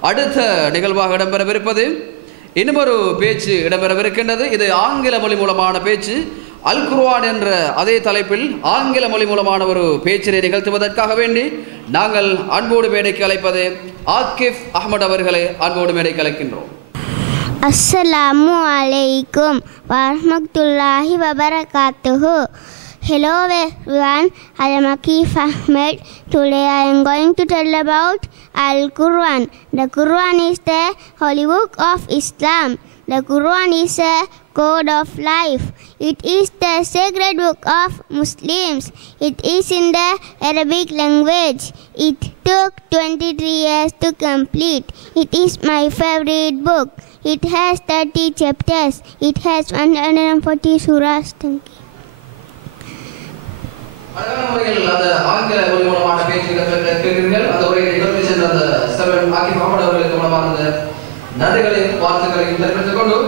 அடுத்த நிகழ்வாக இடம்பெறவிருப்பது இன்னுமொரு பேச்சு இடம்பெறவிருக்கின்றது. இது ஆங்கில மொழி மூலமான பேச்சு. அல் குர்ஆன் என்ற அதே தலைப்பில் ஆங்கில மொழி மூலமான ஒரு பேச்சினை நிகழ்த்துவதற்காக வேண்டி நாங்கள் அன்போடு மேடைக்கு அழைப்பது ஆக்கிஃப் அஹ்மத் அவர்களை அன்போடு மேடைக்கு அழைக்கின்றோம். அஸ்ஸலாமு அலைக்கும் வரஹ்மத்துல்லாஹி வபரகாத்துஹு. Hello everyone, I am Akif Ahmed. Today I am going to tell about Al-Quran. The Quran is the holy book of Islam. The Quran is a code of life. It is the sacred book of Muslims. It is in the Arabic language. It took 23 years to complete. It is my favorite book. It has 30 chapters. It has 140 surahs. Thank you. அழகான முறையில் அந்த ஆங்கில மொழி மூலமான பேச்சுகள் கேட்கிறீர்கள். அந்த உரையை நிகழ்ச்சி சென்ற அந்த ஆக்கிஃப் அஹ்மத் அவர்களுக்கு மூலமாக அந்த நன்றிகளை வாழ்த்துக்களையும் தெரிவித்துக் கொண்டு